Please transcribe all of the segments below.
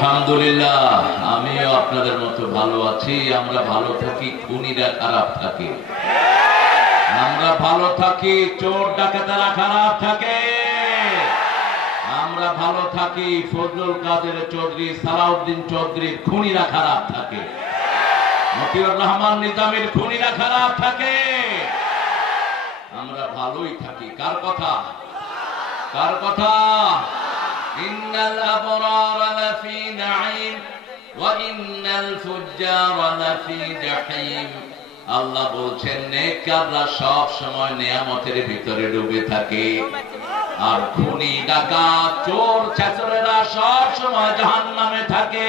আলহামদুলিল্লাহ, আমিও আপনাদের মতো ভালো আছি। আমরা ভালো থাকি, খুনিরা খারাপ থাকে। আমরা ভালো থাকি, চোর ডাকাতেরা খারাপ থাকে। আমরা ভালো থাকি, ফজলুল কাদের চৌধুরী, সালাউদ্দিন চৌধুরীর খুনিরা খারাপ থাকে। মতিউর রহমান নিজামীর খুনিরা খারাপ থাকে। আমরা ভালোই থাকি। কার কথা? কার কথা? ইন্নাল আবরার লাফি নাঈম ওয়া ইন্নাল ফুজ্জার লাফি জাহিম। আল্লাহ বলছেন নেককাররা সব সময় নিয়ামতের ভিতরে ডুবে থাকে, আর খুনি ডাকাত চোর ছাত্রেরা সব সময় জাহান্নামে থাকে।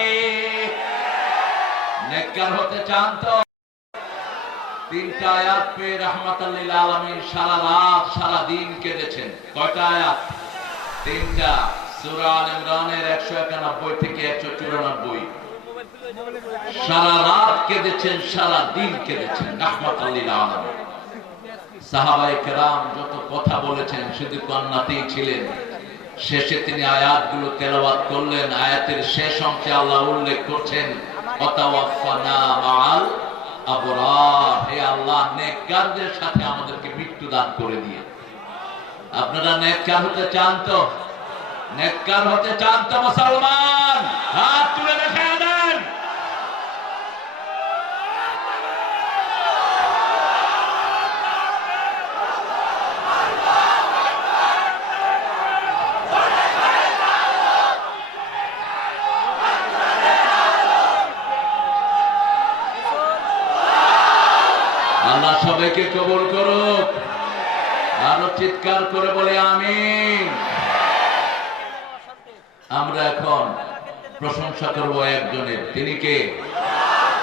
নেককার হতে চান তো? তিনটা আয়াত পেয়ে রাহমাতাল লিল আলামিন সারা রাত সারা দিন কেঁদেছেন। কয়টা আয়াত? তিনটা। সূরা আল ইমরানের 191 থেকে 194। সারা রাত কেঁদেছেন, সারা দিন কেঁদেছেন রাহমাতাল লিল আলামিন। সাহাবায়ে কেরাম যত কথা বলেছেন শুধু কান্নাতেই ছিলেন। শেষে তিনি আয়াতগুলো তেলাওয়াত করলেন। আয়াতের শেষ অংশে আল্লাহ উল্লেখ করছেন ওয়াতাওয়াফানা মাআল আবরার। হে আল্লাহ, নেককারদের সাথে আমাদেরকে মৃত্যু দান করে দিয়ে। আপনারা নেককার হতে চান তো? নেককার হতে চান তো মুসলমান? হাত তুলে দেখায় দেন। আল্লাহ সবাইকে কবুল করুক। আরো চিৎকার করে বলে আমিন। আমরা এখন প্রশংসা করব একজনের। তিনি কে?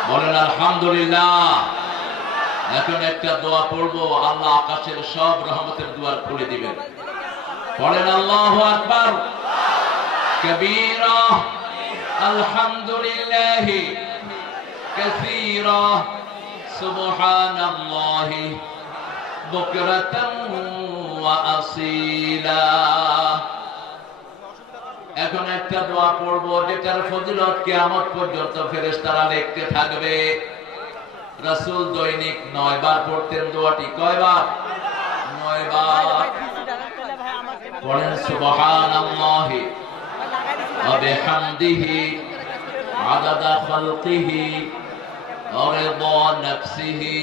বলেন আলহামদুলিল্লাহ। এখন একটা দোয়া পড়বো, আল্লাহ আকাশের সব রহমতের দুয়ার খুলে দিবেন। পড়েন আল্লাহু আকবার কবীরা আলহামদুলিল্লাহি কাসীরা সুবহানাল্লাহি বুকরাতান ওয়া আসীলা। এখন একটা দোয়া পড়বো যেটার ফজিলত কিয়ামত পর্যন্ত ফেরেশতারা লিখতে থাকবে। রাসূল দৈনিক 9 বার পড়তেন দোয়াটি। কয়বার? 9 বার। পড়েন সুবহানাল্লাহি ওয়া বিহামদিহি আদাদা খালকিহি ওয়া রিদা নাফসিহি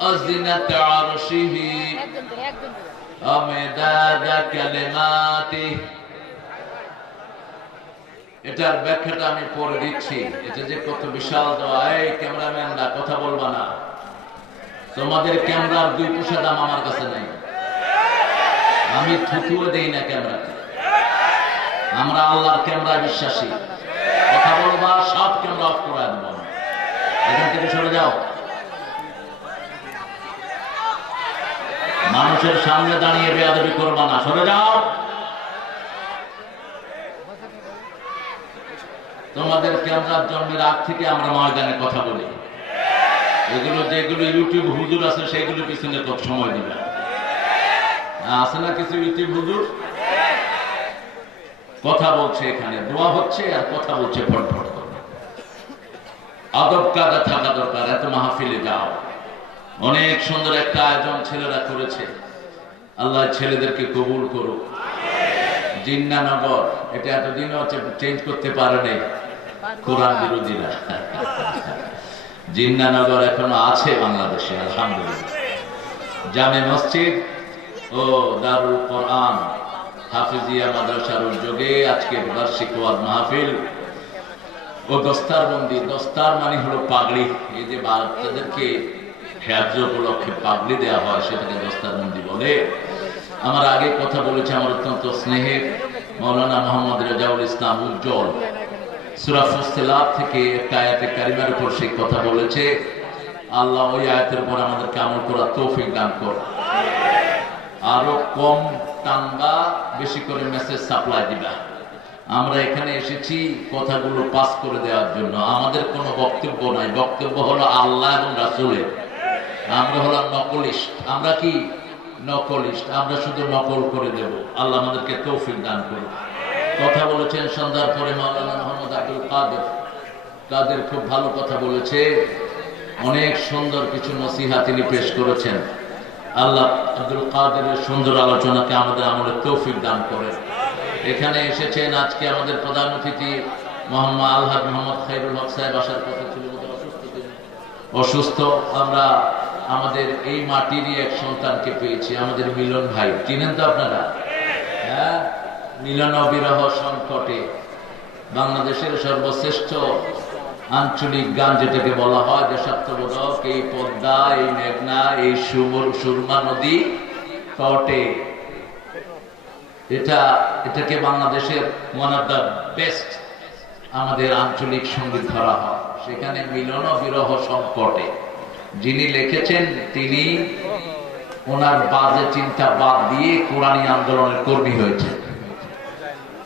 ওয়া জিনাতা আরশিহি ওয়া মিদাদা কালিমাতিহি। এটার ব্যাখ্যাটা আমি পড়ে দিচ্ছি। এটা যে কত বিশাল দোয়া। এই ক্যামেরাম্যানরা কথা বলবা না। তোমাদের ক্যামেরার 2 পয়সা দাম আমার কাছে নাই। আমি থুতুও দেই না ক্যামেরাতে। আমরা আল্লাহর ক্যামেরায় বিশ্বাসী। কথা বলবা, সব ক্যামেরা অফ করে দেব। এখান থেকে সরে যাও। মানুষের সামনে দাঁড়িয়ে বেয়াদবি করবা না, সরে যাও। তোমাদের ক্যামেরার জন্মের আগ থেকে আমরা ময়দানে কথা বলি। এগুলো যেগুলো ইউটিউব হুজুর আছে সেগুলো পিছনে কত সময় দিবে। আছে না কিছু ইউটিউব হুজুর কথা বলছে, এখানে দোয়া হচ্ছে আর কথা বলছে ফটফট করে। আদব কায়দা থাকা দরকার। এত মাহফিলে যাও। অনেক সুন্দর একটা আয়োজন ছেলেরা করেছে। আল্লাহ ছেলেদেরকে কবুল করুক। জিন্নানগর, এটা এতদিনও চেঞ্জ করতে পারে নাই কোরআন বিরোধীরা। জিন্নানগর এখনো আছে বাংলাদেশে আলহামদুলিল্লাহ। জামে মসজিদ ও দারুল কোরআন হাফিজিয়া মাদ্রাসার উদ্যোগে আজকে বার্ষিক ওয়াজ মাহফিল ও দস্তারবন্দি। দস্তার মানে হলো পাগড়ি। এই যে বাচ্চাদেরকে হেফজ উপলক্ষে পাগড়ি দেওয়া হয় সেটাকে দস্তারবন্দি বলে। আমার আগে কথা বলেছে আমার অত্যন্ত স্নেহের মাওলানা মোহাম্মদ রেজাউল ইসলাম উজ্জ্বল। সূরা ফুসসিলাত থেকে একটা আয়াতে কারিমার উপর সেই কথা বলেছে। আল্লাহ ওই আয়াতের উপর আমাদেরকে আমল করার তৌফিক দান কর। আরো কম টানবা, বেশি করে মেসেজ সাপ্লাই দিবা। আমরা এখানে এসেছি কথাগুলো পাস করে দেওয়ার জন্য। আমাদের কোনো বক্তব্য নাই। বক্তব্য হলো আল্লাহ এবং রাসূলের। আমরা হলাম নকলিস্ট। আমরা কি নকলিস্ট? আমরা শুধু নকল করে দেব। আল্লাহ আমাদেরকে তৌফিক দান করুন। কথা বলেছেন সন্ধ্যার পরে মাওলানা কাদের খুব ভালো কথা বলেছে, অনেক সুন্দর কিছু নসিহত তিনি পেশ করেছেন। আল্লাহ আব্দুল কাদেরের সুন্দর আলোচনাকে আমাদের আমলের তৌফিক দান করেন। এখানে এসেছেন আজকে আমাদের প্রধান অতিথি মোহাম্মদ আলহাজ মোহাম্মদ খায়রুল হক সাহেব, আসার কথা ছিল, অসুস্থ। আমরা আমাদের এই মাটিরই এক সন্তানকে পেয়েছি, আমাদের মিলন ভাই, চিনেন তো আপনারা? হ্যাঁ, মিলন বিরহ সংকটে বাংলাদেশের সর্বশ্রেষ্ঠ আঞ্চলিক গান যেটাকে বলা হয়, দেশাত্মবোধক, এই পদ্মা, এই মেঘনা, এই সুরমা নদী তটে, এটাকে বাংলাদেশের ওয়ান অফ দ্য বেস্ট আমাদের আঞ্চলিক সঙ্গীত ধরা হয়। সেখানে মিলন বিরহ সংকটে যিনি লিখেছেন, তিনি ওনার বাজে চিন্তা বাদ দিয়ে কোরআনী আন্দোলনের কর্মী হয়েছে।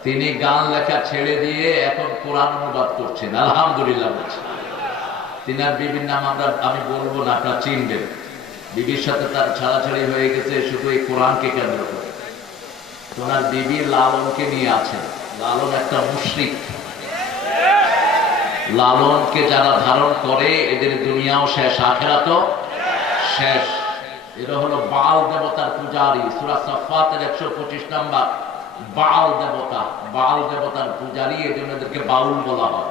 তিনি গান লেখা ছেড়ে দিয়ে এখন কোরআন অনুবাদ করছেন, আলহামদুলিল্লাহ বলছেন। তিনার বিবির নাম আমি বলবো না, আপনারা চিনবেন। বিবির সাথে তার ছাড়াছাড়ি হয়ে গেছে শুধু এই কোরআনকে কেন্দ্র করে। ওনার বিবি লালনকে নিয়ে আছে। লালন একটা মুশরিক। লালনকে যারা ধারণ করে এদের দুনিয়াও শেষ, আখিরাতও শেষ। এরা হলো বাল দেবতার পূজারী। সূরা সাফফাতের 125 নম্বর। বাল দেবতা, বাল দেবতার পূজারী, এজন্য এদেরকে বাউল বলা হয়।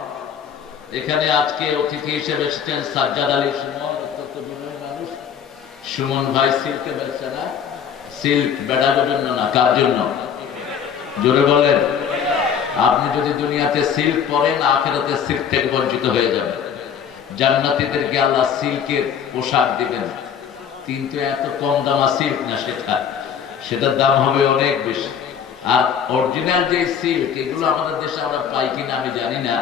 এখানে আজকে অতিথি হিসেবে এসেছেন সাজ্জাদ আলী সুমন, অত্যন্ত বিনয়ী মানুষ। সুমন ভাই সিল্কে বেচছে না? সিল্ক বেড়ার জন্য না, কার জন্য? জোরে বলেন। আপনি যদি দুনিয়াতে সিল্ক পরেন, আখিরাতে সিল্ক থেকে বঞ্চিত হয়ে যাবেন। জান্নাতীদেরকে আল্লাহ সিল্কের পোশাক দিবেন, কিন্তু এত কম দামা সিল্ক না, সেটার দাম হবে অনেক বেশি। আর অরিজিনাল যে সিল্ক, এগুলো আমাদের দেশে আমরা পাই কিনা আমি জানি না।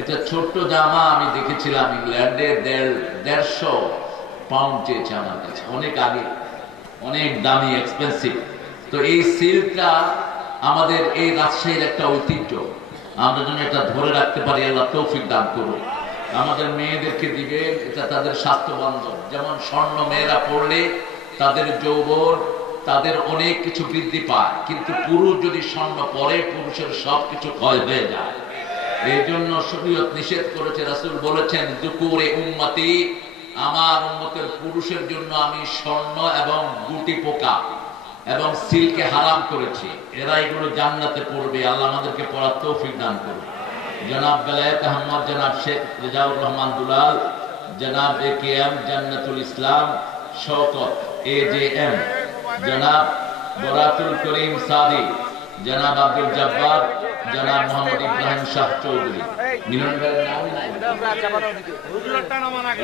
এটা ছোট্ট জামা আমি দেখেছিলাম ইংল্যান্ডে, 150 পাউন্ড চেয়েছে আমার কাছে, অনেক আগে, অনেক দামি, এক্সপেন্সিভ। তো এই সিল্কটা আমাদের এই রাজশাহীর একটা ঐতিহ্য, আমরা যেন এটা ধরে রাখতে পারি, আল্লাহ তৌফিক দান করুন। আমাদের মেয়েদেরকে দিবে, এটা তাদের স্বাস্থ্যবান্ধব। যেমন স্বর্ণ মেয়েরা পড়লে তাদের যৌবন, তাদের অনেক কিছু বৃদ্ধি পায়, কিন্তু পুরুষ যদি স্বর্ণ পরে, পুরুষের সবকিছু ক্ষয় হয়ে যায়। এই জন্য শরীয়ত নিষেধ করেছে। রাসূল বলেছেন, যুকুরে উম্মতি, আমার উম্মতের পুরুষের জন্য আমি স্বর্ণ এবং গুটি পোকা এবং সিল্কে হারাম করেছি। এরা এগুলো জান্নাতে পড়বে। আল্লাহ আমাদেরকে পড়ার তৌফিক দান করুন। জনাব বেলায়েত আহমদ, জনাব শেখ রেজাউর রহমান দুলাল, জনাব AKM জান্নাতুল ইসলাম শওকত AJM, জনাব বরাতুল করিম সাদি, জনাব আব্দুল জব্বার, জনাব মোহাম্মদ ইব্রাহিম শাহ চৌধুরী। মিলন ভাইয়ের নাম নাই?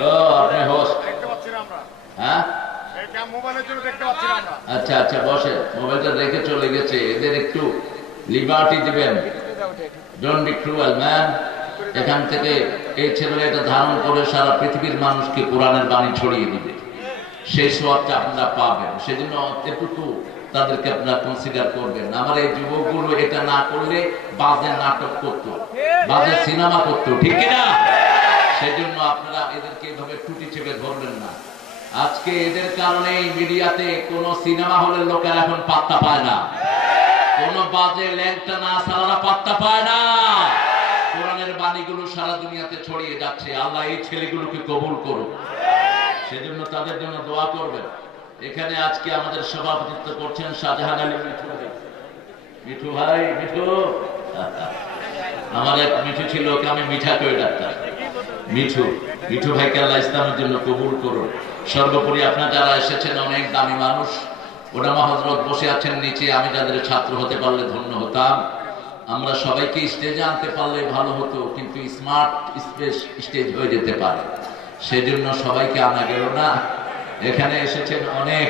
ও, আপনি হোস্ট? হ্যাঁ, আচ্ছা আচ্ছা, বসে। মোবাইলটা রেখে চলে গেছে। এদের একটু লিবার্টি দিবেন, ডোন্ট বি ক্রুয়েল ম্যান। এখান থেকে এই ছেলেরা এটা ধারণ করে সারা পৃথিবীর মানুষকে কোরআনের বাণী ছড়িয়ে দিবে, সেই সওয়াবটা আপনারা পাবেন। সেজন্য এটুকু তাদেরকে আপনারা কনসিডার করবেন। আমার এই যুবকগুলো এটা না করলে বাজে নাটক করতো, বাজে সিনেমা করতো, ঠিক কিনা? সেজন্য আপনারা এদেরকে এভাবে টুটি চেপে ধরবেন না। আজকে এদের কারণে মিডিয়াতে কোন সিনেমা হলের লোকের এখন পাত্তা পায় না, কোন বাজে ল্যাংটা না সারারা পাত্তা পায় না। কোরআনের বাণীগুলো সারা দুনিয়াতে ছড়িয়ে যাচ্ছে। আল্লাহ এই ছেলেগুলোকে কবুল করুন। সেজন্য তাদের জন্য দোয়া করবেন। এখানে আজকে আমাদের সভাপতিত্ব করছেন শাহজাহান আলী মিঠু ভাই। মিঠু ভাই, মিঠু আমার এক মিঠু ছিল, ওকে আমি মিঠা করে ডাক্তার। মিঠু, মিঠু ভাইকে আল্লাহ ইসলামের জন্য কবুল করুন। সর্বোপরি আপনারা যারা এসেছেন, অনেক দামি মানুষ, ওলামা হযরত বসে আছেন নিচে, আমি যাদের ছাত্র হতে পারলে ধন্য হতাম। আমরা সবাইকে স্টেজে আনতে পারলে ভালো হতো, কিন্তু স্মার্ট স্টেজ হয়ে যেতে পারে, সেজন্য সবাইকে আনা গেল না। এখানে এসেছেন অনেক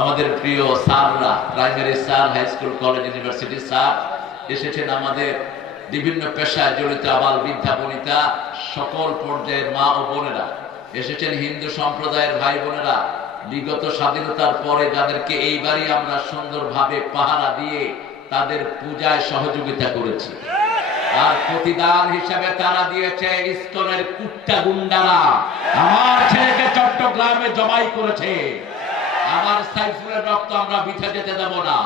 আমাদের প্রিয় স্যাররা, primary sir, high school, college, university sir এসেছেন। আমাদের বিভিন্ন পেশায় জড়িত আবাল বৃদ্ধা বনিতা, সকল পর্যায়ের মা ও বোনেরা এসেছেন। হিন্দু সম্প্রদায়ের ভাই বোনেরা, বিগত স্বাধীনতার পরে যাদেরকে এইবারই আমরা সুন্দরভাবে পাহারা দিয়ে তাদের পূজায় সহযোগিতা করেছি, আর প্রতিদান হিসেবে তারা দিয়েছে ইসকনের কুত্তা গুন্ডারা। আমার ছেলেকে চট্টগ্রামে জবাই করেছে। আমার সাইফুলের রক্ত আমরা বিঠে যেতে দেব না।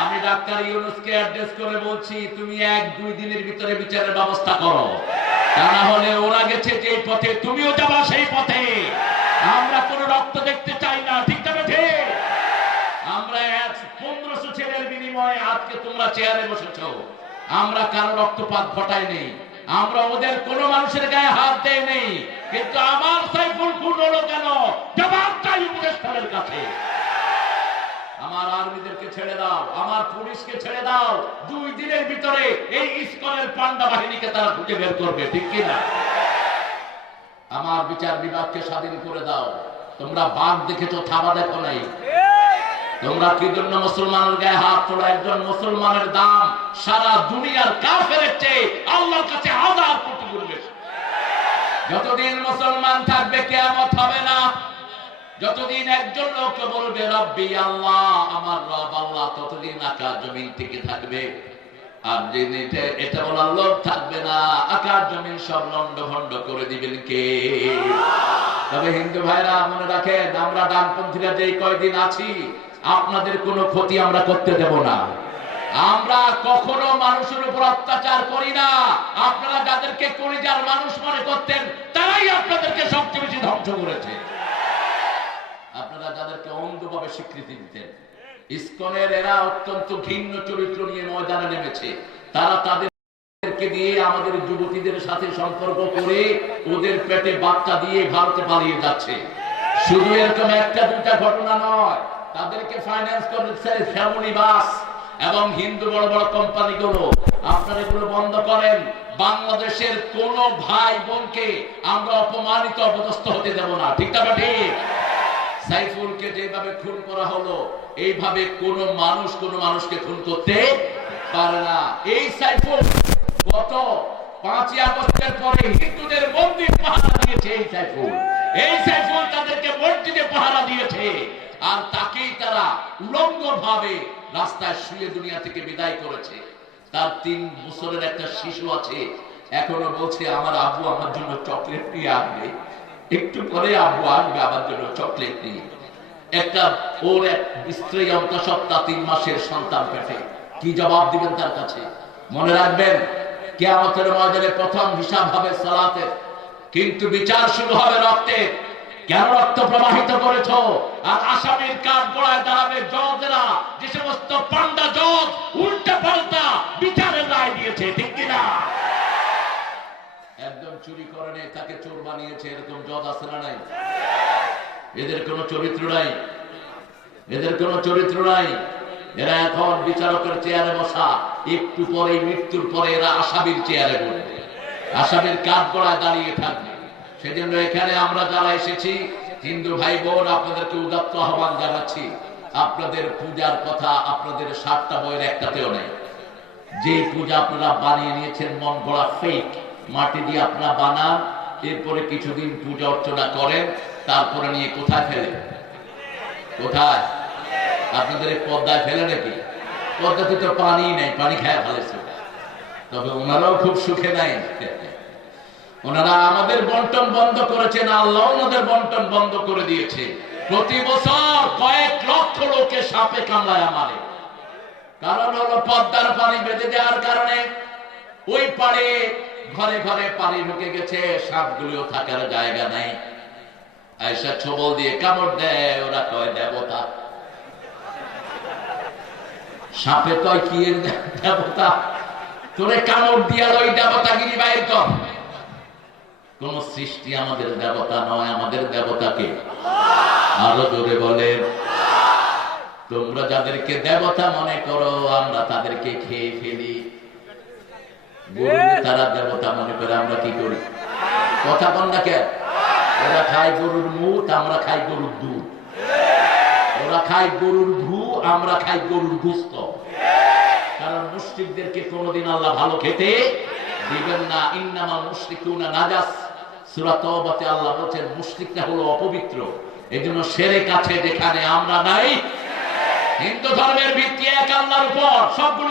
আমি ডাক্তার ইউনূসকে অ্যাড্রেস করে বলছি, তুমি 1-2 দিনের ভিতরে বিচারের ব্যবস্থা করো, তা না হলে ওরা গেছে যে পথে তুমিও যাবা সেই পথে। আমরা কোনো রক্ত দেখতে চাই না, ঠিক না বেঠে? আমরা 1500 ছেলের বিনিময়ে আজকে তোমরা চেয়ারে বসেছো। আমরা কারো রক্তপাত ঘটাই নেই, আমরা ওদের কোন মানুষের গায়ে হাত দেই নেই, কিন্তু আমার সাইফুল খুন হলো কেন? জবাব চাই উপদেষ্টাদের কাছে। আমার আর্মিদেরকে ছেড়ে দাও, আমার পুলিশকে ছেড়ে দাও, 2 দিনের ভিতরে এই ইসকনের পান্ডা বাহিনীকে তারা খুঁজে বের করবে, ঠিক কিনা? আমার বিচার বিভাগকে স্বাধীন করে দাও। তোমরা বাঘ দেখেছো, থাবা দেখো নাই। তোমরা কি জন্য মুসলমানের গায়ে হাত তোলো? একজন মুসলমানের দাম সারা দুনিয়ার কাফেরের চেয়ে আল্লাহর কাছে 1000 কোটি গুণ বেশি। যতদিন মুসলমান থাকবে কিয়ামত হবে না, যতদিন একজন লোক বলবে রব্বি আল্লাহ, আমার রব আল্লাহ, ততদিন আকাশ জমিন টিকে থাকবে। আর যেদিন এটা বলার লোক থাকবে না, আকাশ জমিন সব লন্ডভন্ড করে দিবেন কে? তবে হিন্দু ভাইরা মনে রাখেন, আমরা ডানপন্থীরা যেই কয়দিন আছি, আপনাদের কোনো ক্ষতি আমরা করতে দেব না। আমরা কখনো মানুষের উপর অত্যাচার করি না। আপনারা যাদেরকে কলিজার মানুষ মনে করতেন, তারাই আপনাদেরকে সবচেয়ে বেশি ধ্বংস করেছে। আপনারা যাদেরকে অন্ধভাবে স্বীকৃতি দিতেন, ইসকনের এরা অত্যন্ত ঘৃণ্য চরিত্র নিয়ে ময়দানে নেমেছে। তারা তাদেরকে দিয়ে আমাদের যুবতীদের সাথে সম্পর্ক করে ওদের পেটে বাচ্চা দিয়ে ভারতে পালিয়ে যাচ্ছে। শুধু এরকম 1-2টা ঘটনা নয়, তাদেরকে ফাইন্যান্স করেছে ফ্যামিলি বাস এবং হিন্দু বড় বড় কোম্পানিগুলো। আপনারা এগুলো বন্ধ করেন। বাংলাদেশের কোন ভাই বোনকে আমরা অপমানিত অপদস্থ হতে দেব না, ঠিক না? ঠিক। সাইফুলকে যেভাবে খুন করা হলো, এইভাবে কোন মানুষ কোন মানুষকে খুন করতে পারে না। এই সাইফুল গত 5ই আগস্টের পরে হিন্দুদের মন্দির পাহারা দিয়েছে। এই সাইফুল তাদেরকে মসজিদে পাহারা দিয়েছে, আর তাকেই তারা উলঙ্গ ভাবে রাস্তায় শুয়ে দুনিয়া থেকে বিদায় করেছে। তার 3 বছরের একটা শিশু আছে, এখনো বলছে আমার আব্বু আমার জন্য চকলেট নিয়ে আসবে, একটু পরে আব্বু আসবে আমার জন্য চকলেট নিয়ে। একটা ওর এক স্ত্রী অন্তঃসত্ত্বা 3 মাসের সন্তান পেটে, কি জবাব দিবেন তার কাছে? মনে রাখবেন, কিয়ামতের ময়দানে প্রথম হিসাব হবে সালাতের, কিন্তু বিচার শুরু হবে রক্তের। কেন রক্ত প্রবাহিত করেছ? আর আসামির কাঠ গড়ায় দাঁড়াবে জজেরা, যে সমস্ত পান্ডা জজ উল্টা পাল্টা বিচারের রায় দিয়েছে, ঠিক কিনা? একদম চুরি করে নেই, তাকে চোর বানিয়েছে, এরকম জজ আছে না নাই? এদের কোনো চরিত্র নাই, এদের কোনো চরিত্র নাই। এরা এখন বিচারকের চেয়ারে বসা, একটু পরে মৃত্যুর পরে এরা আসামির চেয়ারে বসবে, আসামির কাঠ গড়ায় দাঁড়িয়ে থাকবে। সেজন্য এখানে আমরা যারা এসেছি হিন্দু ভাই বোন, আপনাদেরকে উদাত্ত আহ্বান জানাচ্ছি। আপনাদের পূজার কথা আপনাদের 7টা বইয়ের একটাতেও নেই। যে পূজা আপনারা বানিয়ে নিয়েছেন মন গড়া ফেক, মাটি দিয়ে আপনারা বানান, এরপরে কিছুদিন পূজা অর্চনা করেন, তারপরে নিয়ে কোথায় ফেলে? কোথায়? আপনাদের এই পদ্মায় ফেলে নাকি? পদ্মাতে তো পানি নেই, পানি খায় ফেলেছে। তবে ওনারাও খুব সুখে নাই। ওনারা আমাদের বন্টন বন্ধ করেছেন, আল্লাহ ওনাদের বন্টন বন্ধ করে দিয়েছে। প্রতি বছর কয়েক লক্ষ লোকে সাপে কামড়ায় আমারে। কারণ হলো পদ্মার পানি বেঁধে দেওয়ার কারণে ওই পাড়ে ঘরে ঘরে পানি ঢুকে গেছে, সাপগুলিও থাকার জায়গা নাই। আয়সা ছবল দিয়ে কামড় দেয়, ওরা কয় দেবতা। সাপে কয় কি দেবতা? তোরে কামড় দিয়া ওই দেবতাগিরি বাইর কর। কোন সৃষ্টি আমাদের দেবতা নয়, আমাদের দেবতাকে আরো জোরে বলে। তোমরা যাদেরকে দেবতা মনে করো, আমরা তাদেরকে খেয়ে ফেলি। গরুকে তারা দেবতা মনে করে, আমরা কি করি? কথা বল না কেন? ওরা খায় গরুর মুখ, আমরা খাই গরুর দুধ। ওরা খায় গরুর ঘু, আমরা খাই গরুর গোশত। কারণ মুশরিকদেরকে কোনদিন আল্লাহ ভালো খেতে দিবেন না। ইন্নামাল মুশরিকুনা নাজাস, সূরা তাওবাতে আল্লাহ বলেন মুশরিকরা হলো অপবিত্র। এজন্য শিরক আছে যেখানে আমরা নাই। হিন্দু ধর্মের ভিত্তি এক আল্লাহর উপর, সবগুলো